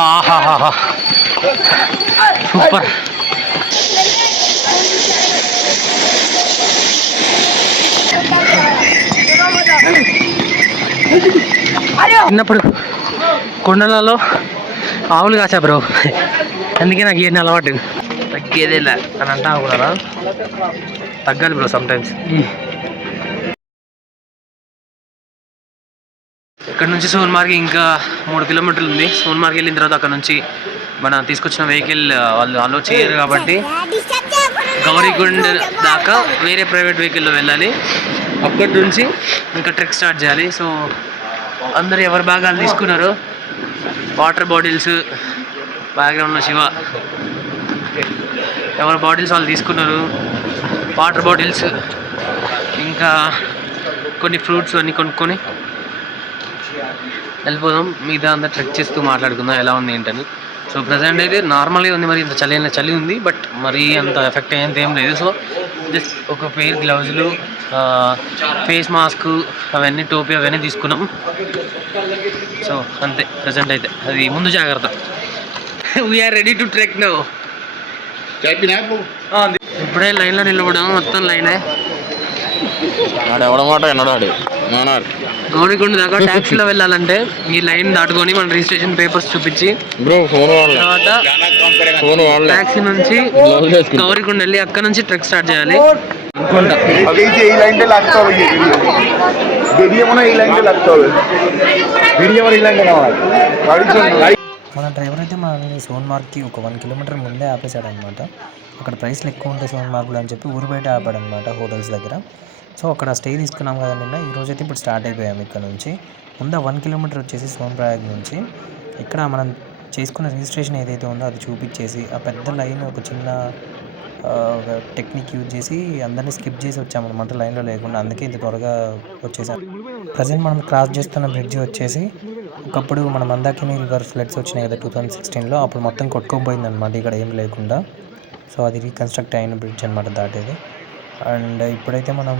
ఆహాహా సూపర్. చిన్నప్పుడు కొండలలో ఆవులు కాసా బ్రో, అందుకే నాకు ఇవన్నీ అలవాటు. తగ్గేదేలే అని అంటా కూడా తగ్గాలి బ్రో సమ్ టైమ్స్. ఇక్కడ నుంచి సోన్మార్గ్ ఇంకా 3 కిలోమీటర్లు ఉంది. సోన్మార్గ్ వెళ్ళిన తర్వాత అక్కడ నుంచి మనం తీసుకొచ్చిన వెహికల్ వాళ్ళు అలో చేయరు కాబట్టి గౌరీకుండ్ దాకా వేరే ప్రైవేట్ వెహికల్లో వెళ్ళాలి. అక్కడి నుంచి ఇంకా ట్రెక్ స్టార్ట్ చేయాలి. సో అందరూ ఎవరి భాగాలు తీసుకున్నారు. వాటర్ బాటిల్స్, బ్యాక్గ్రౌండ్లో శివ, ఎవరి బాటిల్స్ వాళ్ళు తీసుకున్నారు. వాటర్ బాటిల్స్ ఇంకా కొన్ని ఫ్రూట్స్ అన్నీ కొనుక్కొని వెళ్ళిపోదాం. మిగతా అందరు ట్రెక్ చేస్తూ మాట్లాడుకుందాం ఎలా ఉంది ఏంటని. సో ప్రజెంట్ అయితే నార్మల్గా ఉంది, మరి ఇంత చలి ఉంది, బట్ మరీ అంత ఎఫెక్ట్ అయ్యేంత ఏం లేదు. సో జస్ట్ ఒక పేర్ గ్లౌజులు, ఫేస్ మాస్క్, అవన్నీ టోపీ అవన్నీ తీసుకున్నాం. సో అంతే ప్రజెంట్ అయితే, అది ముందు జాగ్రత్త. We are ready to trek now. ఇప్పుడే లైన్లో నిలబడాము, మొత్తం లైనే. గౌరీకుండ దాకా ట్యాక్సీలో వెళ్ళాలంటే ఈ లైన్ దాటుకొని మన రిజిస్ట్రేషన్ పేపర్స్ చూపించి తర్వాత ట్యాక్సీ నుంచి గౌరీకుండ వెళ్ళి అక్కడ నుంచి ట్రెక్ స్టార్ట్ చేయాలి. మన డ్రైవర్ అయితే మనల్ని సోన్మార్గ్కి ఒక 1 కిలోమీటర్ ముందే ఆపేశాడు అనమాట. అక్కడ ప్రైస్లు ఎక్కువ ఉంటాయి సోన్మార్గ్లో అని చెప్పి ఊరు బయట ఆపాడు అనమాట, హోటల్స్ దగ్గర. సో అక్కడ స్టే తీసుకున్నాం కదా నిన్న. ఈరోజైతే ఇప్పుడు స్టార్ట్ అయిపోయాము ఇక్కడ నుంచి. ముందు 1 కిలోమీటర్ వచ్చేసి సోన్ప్రయాగ్ నుంచి ఇక్కడ మనం చేసుకున్న రిజిస్ట్రేషన్ ఏదైతే ఉందో అది చూపించేసి ఆ పెద్ద లైన్ ఒక చిన్న టెక్నిక్ యూజ్ చేసి అందరినీ స్కిప్ చేసి వచ్చామన్నమాట లైన్లో లేకుండా. అందుకే ఇంత త్వరగా వచ్చేసాం. ప్రజెంట్ మనం క్రాస్ చేస్తున్న బ్రిడ్జ్ వచ్చేసి ఒకప్పుడు మన మందాకిని రివర్ ఫ్లడ్స్ వచ్చినాయి కదా 2016లో, అప్పుడు మొత్తం కొట్టుకోపోయింది అనమాట ఇక్కడ ఏం లేకుండా. సో అది రీకన్స్ట్రక్ట్ అయిన బ్రిడ్జ్ అనమాట దాటేది. అండ్ ఇప్పుడైతే మనం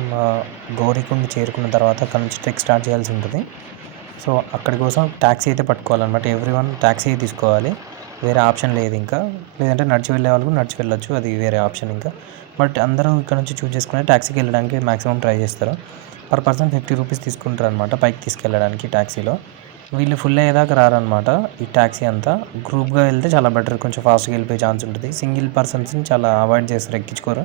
గౌరీకుండ్ చేరుకున్న తర్వాత అక్కడ నుంచి ట్రెక్ స్టార్ట్ చేయాల్సి ఉంటుంది. సో అక్కడి కోసం ట్యాక్సీ అయితే పట్టుకోవాలన్నమాట. ఎవ్రీవన్ ట్యాక్సీ తీసుకోవాలి, వేరే ఆప్షన్ లేదు ఇంకా. లేదంటే నడిచి వెళ్ళే వాళ్ళకు నడిచి వెళ్ళొచ్చు, అది వేరే ఆప్షన్ ఇంకా. బట్ అందరూ ఇక్కడ నుంచి చూస్ చేసుకుని ట్యాక్సీకి వెళ్ళడానికి మ్యాక్సిమం ట్రై చేస్తారు. పర్ పర్సన్ 50 రూపీస్ తీసుకుంటారు అనమాట పైకి తీసుకెళ్ళడానికి ట్యాక్సీలో. వీళ్ళు ఫుల్ అయ్యేదాకా రారనమాట ఈ ట్యాక్సీ అంతా. గ్రూప్గా వెళ్తే చాలా బెటర్, కొంచెం ఫాస్ట్గా వెళ్ళిపోయే ఛాన్స్ ఉంటుంది. సింగిల్ పర్సన్స్ని చాలా అవాయిడ్ చేస్తారు, ఎక్కించుకోరు.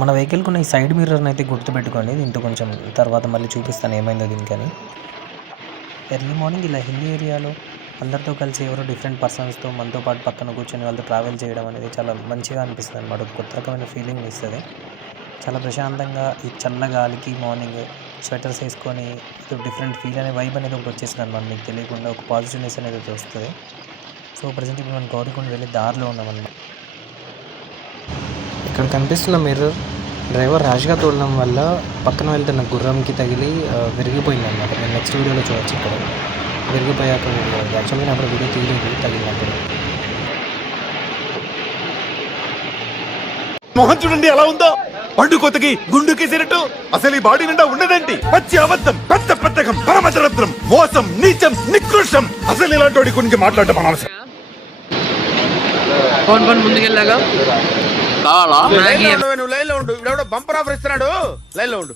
మన వెహికల్కి ఉన్న ఈ సైడ్ మిర్రర్ని అయితే గుర్తుపెట్టుకోండి. దీంతో కొంచెం తర్వాత మళ్ళీ చూపిస్తాను ఏమైందో దీనికని. ఎర్లీ మార్నింగ్ ఇలా హిల్ ఏరియాలో అందరితో కలిసి ఎవరో డిఫరెంట్ పర్సన్స్తో మనతో పాటు పక్కన కూర్చొని వాళ్ళతో ట్రావెల్ చేయడం అనేది చాలా మంచిగా అనిపిస్తుంది అనమాట. కొత్త రకమైన ఫీలింగ్ ఇస్తుంది. చాలా ప్రశాంతంగా ఈ చల్ల గాలికి మార్నింగ్ స్వెటర్స్ వేసుకొని డిఫరెంట్ ఫీల్ అనే వైబ్ అనేది ఒకటి వచ్చేసింది అనమాట. మీకు తెలియకుండా ఒక పాజిటివ్నెస్ అనేది వస్తుంది. సో ప్రజెంట్ ఇప్పుడు మనం గౌరీకుండ్ వెళ్ళి దారిలో ఉన్నామన్నమాట. ఇక్కడ కనిపిస్తున్న మిర్రర్ డ్రైవర్ ర్యాష్గా తోడడం వల్ల పక్కన వెళ్తున్న గుర్రంకి తగిలి విరిగిపోయింది అనమాట. నేను నెక్స్ట్ వీడియోలో చూడవచ్చు. ఇక్కడ విరిగిపోయాక వీడియో, యాక్చువల్గా నేను అప్పుడు వీడియో తీయలేదు తగిలినప్పుడు. మోహన్ చూడండి ఎలా ఉందో, పండు కొత్తకి గుండుకి సిరటు. అసలు ఈ బాడీ నిండా ఉన్నదండి పచ్చి అబద్ధం, పెద్ద పెద్దకం, పరమదరద్రం, మోసం, నీచం, నికృష్టం. అసలు ఇలాంటి వాడి గురించి మాట్లాడటం అనవసరం. ముందుకెళ్ళాగా లైన్ లో ఉండు, బంపర్ ఆఫర్ ఇస్తున్నాడు, లైన్ లో ఉండు.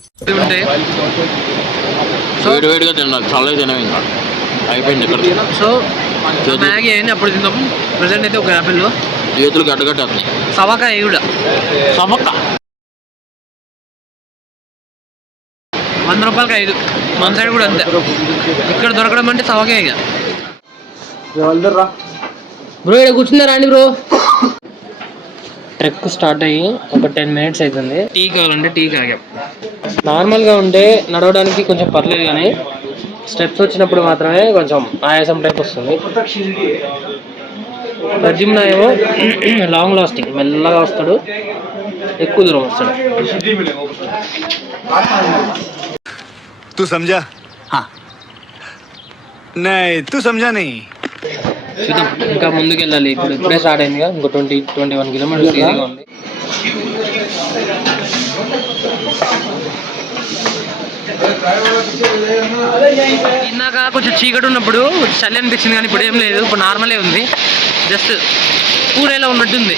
వేడివేడిగా తిన్నాను, చల్లగా తినవి ఇంకా అయిపోయింది ఇక్కడ. సో మ్యాగీ అయింది అప్పుడు తిందాం. ప్రజెంట్ అయితే ఒక యాపిల్లో చేతులు గడ్డగట్టేస్తున్నాయి. సవకాయ కూడా సవక్క 100 రూపాయలకి 5. మన సైడ్ కూడా అంతే. ఇక్కడ దొరకడం అంటే సవకాయ. ఇక బ్రో ఇక్కడ కూర్చున్నారా అండి బ్రో? ట్రెక్ స్టార్ట్ అయ్యి ఒక 10 మినిట్స్ అవుతుంది. టీ కావాలంటే టీ తాగాం. నార్మల్గా ఉంటే నడవడానికి కొంచెం పర్లేదు, కానీ స్టెప్స్ వచ్చినప్పుడు మాత్రమే కొంచెం ఆయాసం టైప్ వస్తుంది. రజిమ్నా ఏమో లాంగ్ లాస్టింగ్, మెల్లగా వస్తాడు, ఎక్కువ దూరం వస్తాడు. तू समझा? हाँ नहीं तू समझा नहीं. చూద్దాం, ఇంకా ముందుకు వెళ్ళాలి. ఇప్పుడే స్టార్ట్ అయింది కదా, ఇంకో 21 కిలోమీటర్స్ ఈజీగా ఉంది. ఇందాక కొంచెం చీకటి ఉన్నప్పుడు చలి అనిపించింది, కానీ ఇప్పుడు ఏం లేదు, ఇప్పుడు నార్మలే ఉంది. జస్ట్ పూరేలా ఉన్నట్టుంది.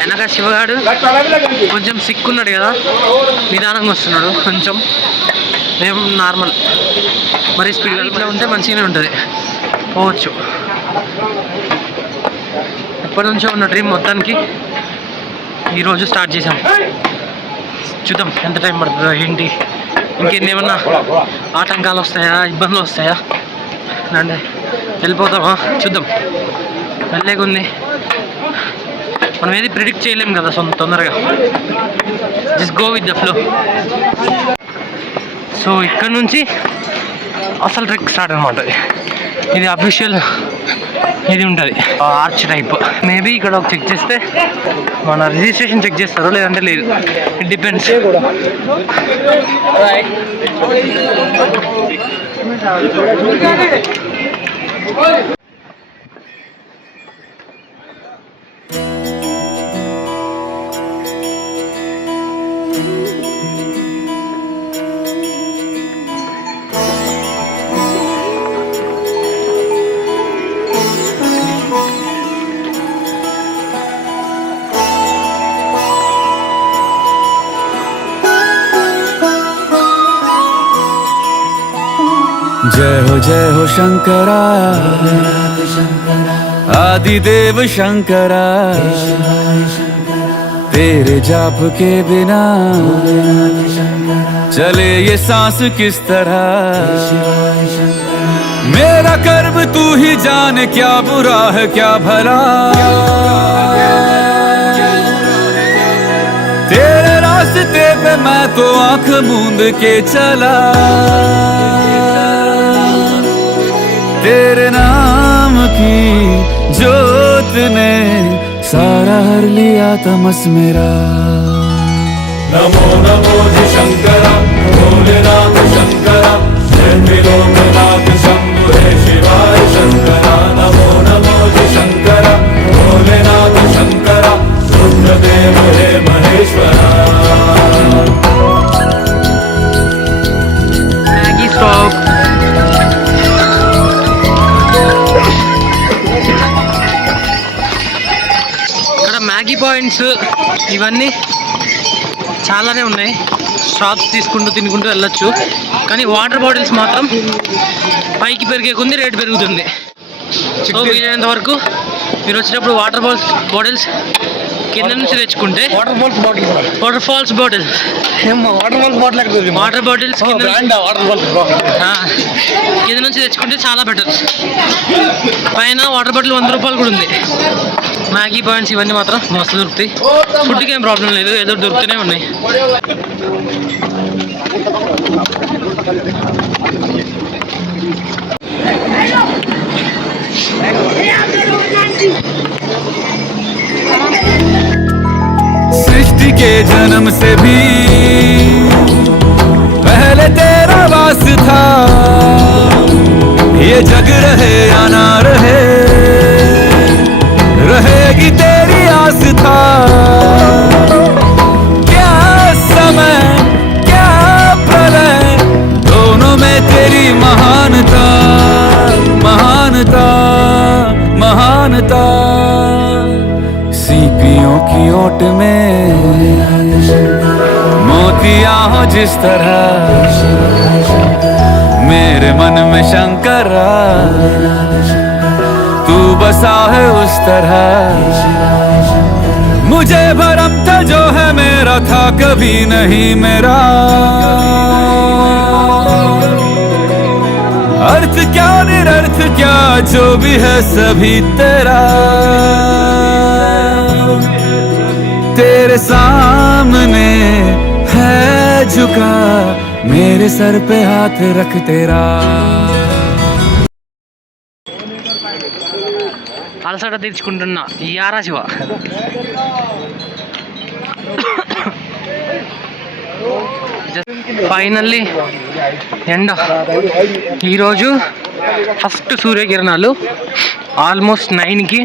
వెనక శివగాడు కొంచెం సిక్కున్నాడు కదా, నిదానంగా వస్తున్నాడు కొంచెం. ఏం నార్మల్, మరి స్పీడ్గా ఇట్లా ఉంటే మంచిగానే ఉంటుంది, పోవచ్చు. ఎప్పటి నుంచో ఉన్న డ్రీమ్ మొత్తానికి ఈరోజు స్టార్ట్ చేసాం. చూద్దాం ఎంత టైం పడుతుందో ఏంటి, ఇంకేమన్నా ఆటంకాలు వస్తాయా, ఇబ్బందులు వస్తాయా, అంటే వెళ్ళిపోతామా చూద్దాం. వెళ్ళలేకుంది, మనం ఏది ప్రిడిక్ట్ చేయలేము కదా తొందరగా. Just go with the flow. So ఇక్కడ నుంచి అసలు ట్రెక్ స్టార్ట్ అనమాట. ఇది అఫీషియల్ ఇది ఉంటుంది, ఆర్చ్ టైప్. మేబీ ఇక్కడ ఒక చెక్ చేస్తే మన రిజిస్ట్రేషన్ చెక్ చేస్తారో లేదంటే లేదు, ఇట్ డిపెండ్స్. जय हो शंकरा, आदिदेव शंकरा, तेरे जाप के बिना चले ये सांस किस तरह। मेरा कर्म तू ही जाने, क्या बुरा है क्या भला, तेरे रास्ते पे मैं तो आंख मूंद के चला। तेरे नाम की जोत ने सारा हर लिया तमस मेरा। नमो नमो जी शंकरा, भोलेनाथ शंकरा, जय त्रिलोकनाथ शंभु हे शिवाय शंकरा। नमो नमो जी शंकरा, भोलेनाथ शंकरा, रुद्रदेव हे महेश्वरा। स्टॉप। మ్యాగీ పాయింట్స్ ఇవన్నీ చాలానే ఉన్నాయి, స్టాప్స్ తీసుకుంటూ తినుకుంటూ వెళ్ళొచ్చు. కానీ వాటర్ బాటిల్స్ మాత్రం పైకి పెరిగే కొద్ది రేట్ పెరుగుతుంది. సో వీలైనంత వరకు మీరు వచ్చినప్పుడు వాటర్ బాటిల్స్ కింద నుంచి తెచ్చుకుంటే, వాటర్ ఫాల్స్ బాటిల్స్ కింద నుంచి తెచ్చుకుంటే చాలా బెటర్. పైన వాటర్ బాటిల్ 100 రూపాయలు కూడా ఉంది. మ్యాగీ పాయింట్స్ ఇవన్నీ మాత్రం మస్తు దొరుకుతాయి. ఫుడ్కి ఏం ప్రాబ్లం లేదు, ఏదో దొరుకుతూనే ఉన్నాయి. सृष्टि के जन्म से भी पहले तेरा वास था, ये जग रहे या ना रहे, रहेगी तेरी आस था। क्या समय क्या प्रलय, दोनों में तेरी महानता महानता महानता। सीपियों की ओट में मोतिया हो जिस तरह, मेरे मन में शंकरा तू बसा है उस तरह। मुझे भरम था जो है मेरा था कभी नहीं मेरा, अर्थ क्या निरर्थ क्या जो भी है सभी तेरा। तेरे सामने है झुका मेरे सर पे हाथ रख तेरा। అలసట తీర్చుకుంటున్నా యారా శివ. ఫైనల్లీ ఎండ. ఈరోజు ఫస్ట్ సూర్యకిరణాలు ఆల్మోస్ట్ 9కి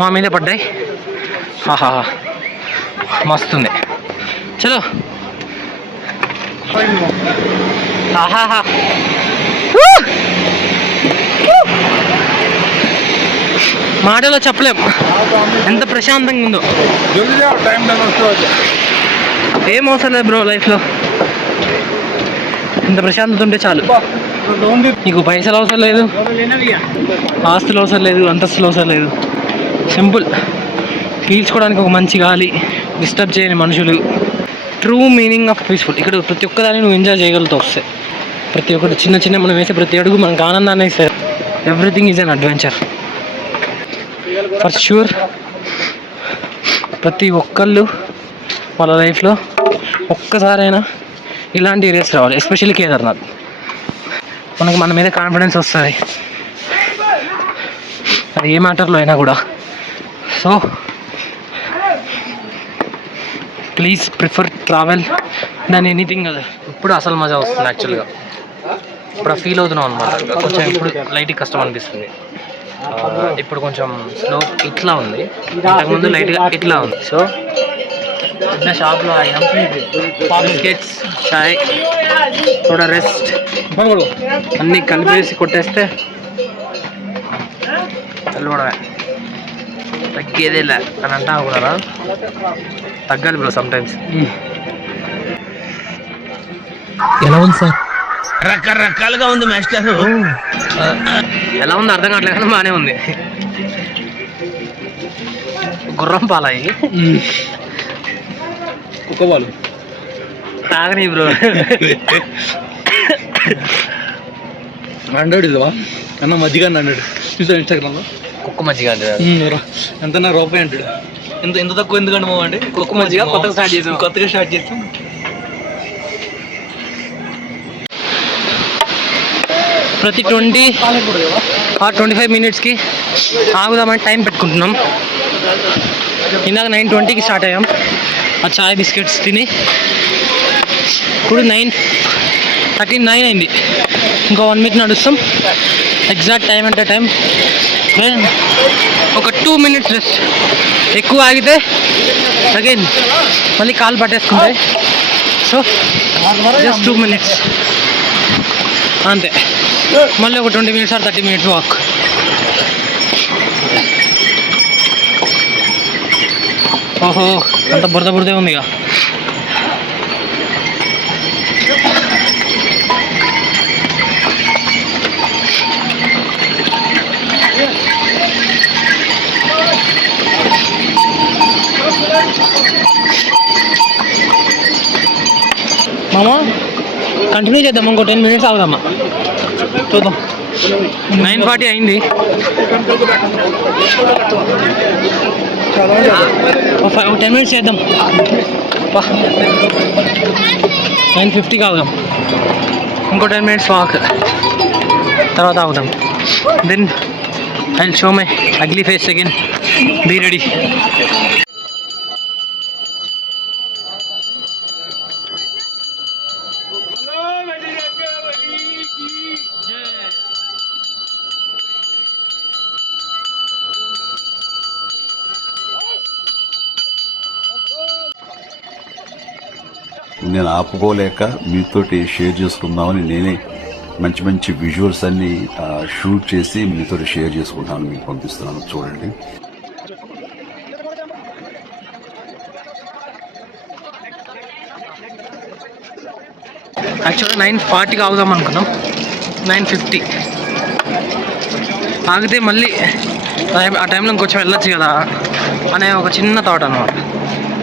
మా మీద పడ్డాయి. ఆహా మస్తుంది. చలో ఆహాహా మాటలో చెప్పలేం ఎంత ప్రశాంతంగా ఉందో. ఏం అవసరం లేదు బ్రో లైఫ్లో, ఇంత ప్రశాంతత ఉంటే చాలు. నీకు పైసలు అవసరం లేదు, ఆస్తులు అవసరం లేదు, అంతస్తులు అవసరం లేదు. సింపుల్, పీల్చుకోవడానికి ఒక మంచి గాలి, డిస్టర్బ్ చేయని మనుషులు. True meaning of peaceful. ఇక్కడ ప్రతి ఒక్కదాన్ని నువ్వు ఎంజాయ్ చేయగలుగుతావు. వస్తే ప్రతి ఒక్కటి చిన్న చిన్న మనం వేసే ప్రతి అడుగు మనకు ఆనందాన్ని ఇస్తారు. Everything is an adventure for sure. ప్రతి ఒక్కళ్ళు వాళ్ళ లైఫ్లో ఒక్కసారైనా ఇలాంటి ఏరియాస్ రావాలి, ఎస్పెషల్లీ కేదార్నాథ్. మనకు మన మీద కాన్ఫిడెన్స్ వస్తుంది, అది ఏ మ్యాటర్లో అయినా కూడా. So please prefer travel than anything other. ఇప్పుడు అసలు మజా వస్తుంది యాక్చువల్గా. ఇప్పుడు ఫీల్ అవుతున్నాం అనమాట. కొంచెం ఇప్పుడు లైట్గా కష్టం అనిపిస్తుంది. ఇప్పుడు కొంచెం స్లో ఇట్లా ఉంది, అంతకుముందు లైట్గా ఇట్లా ఉంది. సో చిన్న షాప్లో అయినా బిస్కెట్స్, చాయ్, थोड़ा రెస్ట్ అన్నీ కలిపేసి కొట్టేస్తే చల్లబడవే. తగ్గేదేలే అని అంటావు కూడా, తగ్గాలి బ్రో సమ్ టైమ్స్. ఎలా ఉంది సార్? రకరకాలుగా ఉంది మాస్టర్. ఎలా ఉంది అర్థం కావట్లేదు కానీ బాగానే ఉంది. గుర్రం పాలయ్యి కుక్కవాళ్ళు తాగని బ్రో. 100 ఇదివా అన్న మజ్జిగ 100 చూసా ఇన్స్టాగ్రామ్లో. కుక్క మజ్జిగ అంటే ఎంత నా రూపాయి అంటాడు. ఎంత తక్కువ ఎందుకంటే మావ అంటే కుక్క మజ్జిగ కొత్తగా స్టార్ట్ చేసాం. ప్రతి 20 or 25 మినిట్స్కి ఆగుదామని టైం పెట్టుకుంటున్నాం. ఇందాక 9:20కి స్టార్ట్ అయ్యాం. ఆ చాయ్ బిస్కెట్స్ తిని ఇప్పుడు 9:39 అయింది. ఇంకో 1 minute నడుస్తాం. ఎగ్జాక్ట్ టైం అంటే టైం. ఒక 2 minutes రెస్ట్. ఎక్కువ ఆగితే అగైన్ మళ్ళీ కాలు పట్టేసుకుంటాయి. సో జస్ట్ 2 minutes అంతే. మళ్ళీ ఒక 20 minutes or 30 minutes వాక్. ఓహో అంత బురదే ఉంది ఇక. మామా కంటిన్యూ చేద్దాం, ఇంకో 10 minutes ఆగుదామా, చూద్దాం. 9:40 అయింది. 10 minutes చేద్దాం. 9:50 ఆగుదాం. ఇంకో 10 minutes వాక్, తర్వాత ఆగుదాం. Then I will show my ugly face again. Be ready. నేను ఆపుకోలేక మీతోటి షేర్ చేసుకుందామని నేనే మంచి మంచి విజువల్స్ అన్ని షూట్ చేసి మీతో షేర్ చేసుకుంటాను, మీకు పంపిస్తున్నాను. చూడండి. యాక్చువల్గా 9:40కి ఆగుదాం అనుకున్నాం. 9:50 ఆగితే మళ్ళీ ఆ టైంలో ఇంకొంచెం వెళ్ళొచ్చు కదా అనే ఒక చిన్న థాట్ అనమాట.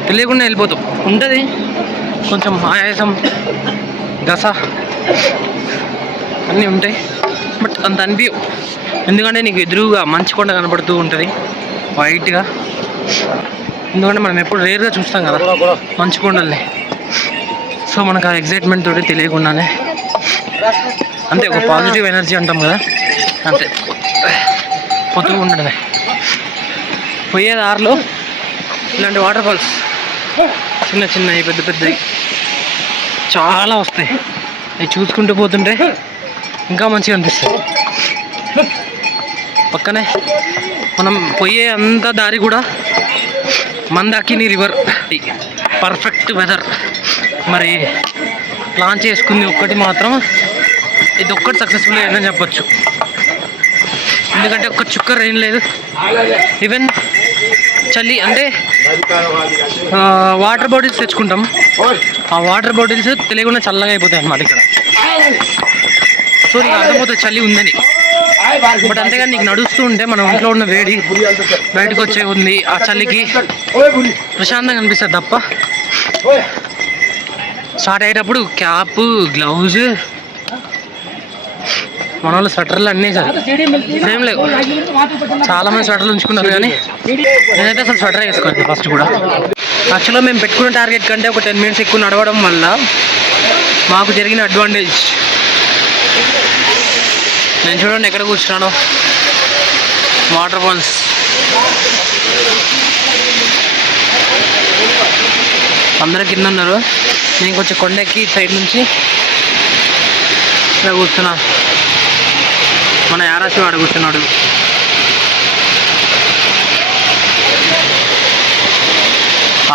తెలియకుండా వెళ్ళిపోతాం. ఉంటుంది కొంచెం ఆయాసం, గస అన్నీ ఉంటాయి, బట్ అంత అనిపించవు. ఎందుకంటే నీకు ఎదురుగా మంచు కొండ కనపడుతూ ఉంటుంది వైట్గా. ఎందుకంటే మనం ఎప్పుడు రేర్గా చూస్తాం కదా మంచు కొండల్ని. సో మనకు ఆ ఎగ్జైట్మెంట్ తోటి తెలియకుండానే అంతే ఒక పాజిటివ్ ఎనర్జీ అంటాం కదా, అంతే పోతూ ఉండడమే. పోయే దారిలో ఇలాంటి వాటర్ ఫాల్స్ చిన్న చిన్నవి పెద్ద పెద్దవి చాలా వస్తాయి. అవి చూసుకుంటూ పోతుంటే ఇంకా మంచిగా అనిపిస్తుంది. పక్కనే మనం పోయే అంత దారి కూడా మందాకిని రివర్, పర్ఫెక్ట్ వెదర్. మరి ప్లాన్ చేసుకుంది ఒక్కటి మాత్రం ఇది ఒక్కటి సక్సెస్ఫుల్ అయిందని చెప్పొచ్చు. ఎందుకంటే ఒక్క చుక్క రెయిన్ లేదు. ఈవెన్ చలి అంటే వాటర్ బాటిల్స్ తెచ్చుకుంటాం, ఆ వాటర్ బాటిల్స్ తెలియకుండా చల్లగా అయిపోతాయి అన్నమాట ఇక్కడ. సో నీకు అర్థమవుతుంది చలి ఉందని. బట్ అంతేగాని నీకు నడుస్తూ ఉంటే మన ఒంట్లో ఉన్న వేడి బయటకు వచ్చే ఉంది, ఆ చలికి ప్రశాంతంగా అనిపిస్తుంది తప్ప. స్టార్ట్ అయ్యేటప్పుడు క్యాప్, గ్లౌజ్, మన వాళ్ళు స్వెటర్లు అన్నీ సార్ ఏం లేవు. చాలా మంది స్వెటర్లు ఉంచుకున్నారు కానీ నేనైతే అసలు స్వెటర్ వేసుకోవాలి ఫస్ట్ కూడా. యాక్చువల్గా మేము పెట్టుకున్న టార్గెట్ కంటే ఒక 10 minutes ఎక్కువ నడవడం వల్ల మాకు జరిగిన అడ్వాంటేజ్. నేను చూడండి ఎక్కడ కూర్చున్నాను, వాటర్ ఫాల్స్. అందరూ కింద ఉన్నారు, నేను కొంచెం కొండెక్కి సైడ్ నుంచి ఇలా కూర్చున్నా. మన యారాసి వాడు కూర్చున్నాడు.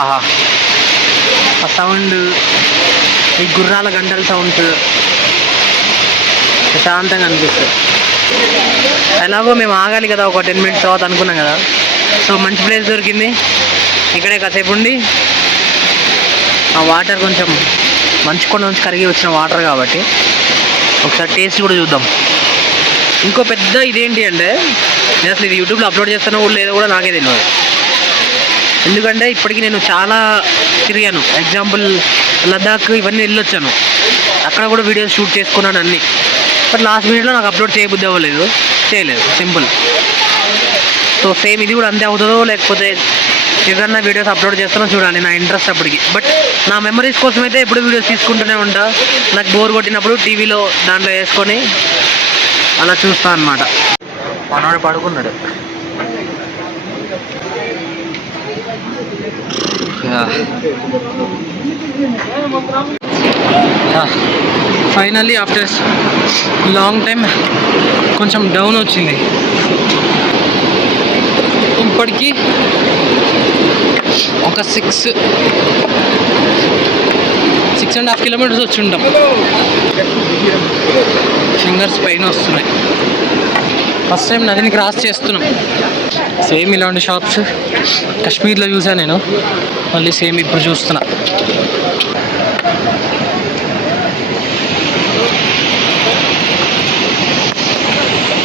ఆహా ఆ సౌండ్, ఈ గుర్రాల గంటల సౌండ్స్ ప్రశాంతంగా అనిపిస్తుంది. ఎలాగో మేము ఆగాలి కదా ఒక 10 minutes తర్వాత అనుకున్నాం కదా. సో మంచి ప్లేస్ దొరికింది, ఇక్కడే కాసేపు ఉండి ఆ వాటర్ కొంచెం మంచు కొండ నుంచి కరిగి వచ్చిన వాటర్ కాబట్టి ఒకసారి టేస్ట్ కూడా చూద్దాం. ఇంకో పెద్ద ఇదేంటి అంటే నేను అసలు ఇది యూట్యూబ్లో అప్లోడ్ చేస్తానో కూడా లేదో కూడా నాకే తెలియదు. ఎందుకంటే ఇప్పటికీ నేను చాలా తిరిగాను. ఎగ్జాంపుల్ లద్దాఖ్ ఇవన్నీ వెళ్ళొచ్చాను, అక్కడ కూడా వీడియోస్ షూట్ చేసుకున్నాను అన్నీ. బట్ లాస్ట్ మినిట్లో నాకు అప్లోడ్ చేయబుద్ధి అవ్వలేదు, చేయలేదు, సింపుల్. సో సేమ్ ఇది కూడా అంతే అవుతుందో లేకపోతే ఏదన్నా వీడియోస్ అప్లోడ్ చేస్తానో చూడాలి, నా ఇంట్రెస్ట్ అప్పటికి. బట్ నా మెమరీస్ కోసం అయితే ఎప్పుడు వీడియోస్ తీసుకుంటూనే ఉంటా. నాకు బోర్ కొట్టినప్పుడు టీవీలో దాంట్లో వేసుకొని అలా చూస్తా అన్నమాట. మనోడు పడుకున్నాడు. ఫైనల్లీ ఆఫ్టర్ లాంగ్ టైం కొంచెం డౌన్ వచ్చింది. ఇప్పటికీ ఒక 6.5 kilometers వచ్చి ఉంటాం. ఫింగర్స్ పైన వస్తున్నాయి. ఫస్ట్ టైం నదిని క్రాస్ చేస్తున్నాం. సేమ్ ఇలాంటి షాప్స్ కాశ్మీర్లో చూసాను నేను, మళ్ళీ సేమ్ ఇప్పుడు చూస్తున్నా.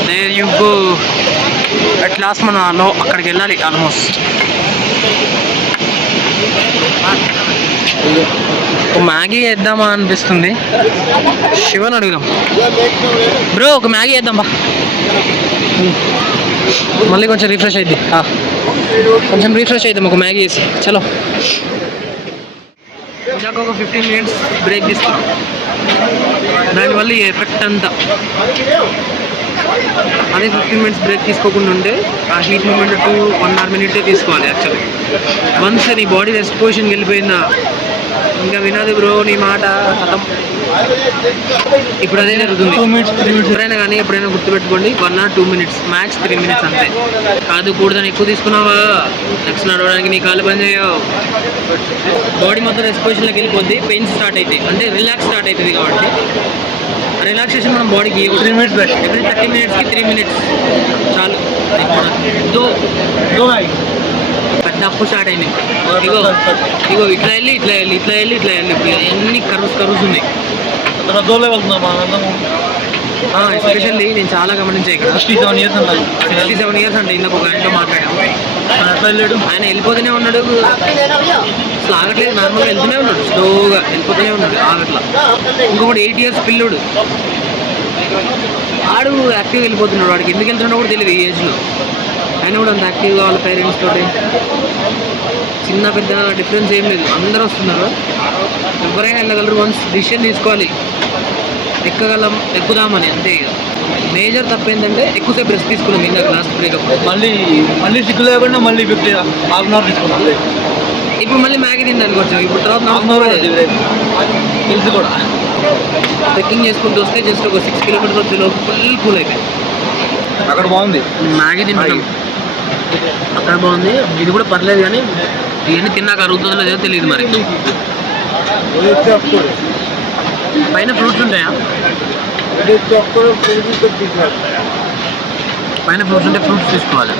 There you go. At last మనం అక్కడికి వెళ్ళాలి ఆల్మోస్ట్. ఒక మ్యాగీ వేద్దామా అనిపిస్తుంది. శివన్ అడుగుదాం, బ్రో ఒక మ్యాగీ వేద్దాం బా, మళ్ళీ కొంచెం రిఫ్రెష్ అయింది. కొంచెం రిఫ్రెష్ అవుతాం ఒక మ్యాగీ వేసి. చలో ఇందాక ఒక 15 minutes బ్రేక్ తీసుకున్నాం, దానివల్ల ఈ ఎఫెక్ట్ అంతా. అదే 15 minutes బ్రేక్ తీసుకోకుండా ఉంటే ఆ హీట్ మూమెంట్ 1 minute తీసుకోవాలి యాక్చువల్లీ. వన్స్ నీ బాడీ రెస్ట్ పొజిషన్కి వెళ్ళిపోయిందా ఇంకా వినదు బ్రో నీ మాట కథం. ఇప్పుడు అదే జరుగుతుంది. 2 minutes 3 minutes ఎప్పుడైనా కానీ ఎప్పుడైనా గుర్తుపెట్టుకోండి, 1 or 2 minutes, మ్యాక్స్ 3 minutes అంతే. కాదు కూడదని ఎక్కువ తీసుకున్నావా నెక్స్ట్ నడవడానికి నీ కాళ్ళు పని చేయవు, బాడీ మొత్తం రెస్ట్ పొజిషన్లోకి వెళ్ళిపోద్ది, పెయిన్స్ స్టార్ట్ అవుతాయి, అంటే రిలాక్స్ స్టార్ట్ అవుతుంది. కాబట్టి రిలాక్సేషన్ మనం బాడీకి 3 minutes బెస్ట్. ఎవ్రీ 30 minutesకి 3 minutes చాలు. పెద్ద అప్పు స్టార్ట్ అయింది. ఇగో ఇట్లా వెళ్ళి ఇట్లా వెళ్ళి ఇట్లా వెళ్ళి ఇట్లా వెళ్ళి ఎన్ని కరువుస్ ఉన్నాయి. ఎస్పెషల్లీ నేను చాలా గమనించాను ఇక్కడ. 67 years అంటే ఇందాక ఒక ఆయనతో మాట్లాడాము. ఆయన వెళ్ళిపోతూనే ఉన్నాడు, అసలు ఆగట్లేదు, నార్మల్గా వెళ్తూనే ఉన్నాడు, స్లోగా వెళ్ళిపోతూనే ఉన్నాడు, ఆగట్లా. ఇంకొకటి 8 years పిల్లోడు, ఆడు యాక్టివ్గా వెళ్ళిపోతున్నాడు. వాడికి ఎందుకు వెళ్తున్నాడో కూడా తెలియదు ఈ ఏజ్లో, ఆయన కూడా అంత యాక్టివ్గా వాళ్ళ పేరెంట్స్ తోటి. చిన్న పెద్ద డిఫరెన్స్ ఏం లేదు, అందరూ వస్తున్నారు, ఎవరైనా వెళ్ళగలరు. వన్స్ డిసిషన్ తీసుకోవాలి, ఎక్కుదామని అంతే. మేజర్ తప్పు ఏంటంటే ఎక్కువసేపు రెస్ట్ తీసుకున్నాం ఇంకా లాస్ట్ బ్రేకప్. మళ్ళీ సిగ్గు లేకుండా మళ్ళీ 50 hours తీసుకున్నాం. ఇప్పుడు మళ్ళీ మ్యాగీ తినడానికి వచ్చాం. ఇప్పుడు తర్వాత తెలుసు కూడా ట్రెక్కింగ్ చేసుకుంటూ వస్తే జస్ట్ ఒక 6 kilometers వచ్చే లోపు ఫుల్ కూల్ అయిపోయింది. అక్కడ బాగుంది మ్యాగీ తింటాం, అక్కడ బాగుంది. ఇది కూడా పర్లేదు కానీ ఇవన్నీ తిన్నాక అరుగుతుందో లేదో తెలియదు మరి. పైన ఫ్రూట్స్ ఉంటాయా? పైన ఫ్రూట్స్ ఉంటే ఫ్రూట్స్ తీసుకోవాలి.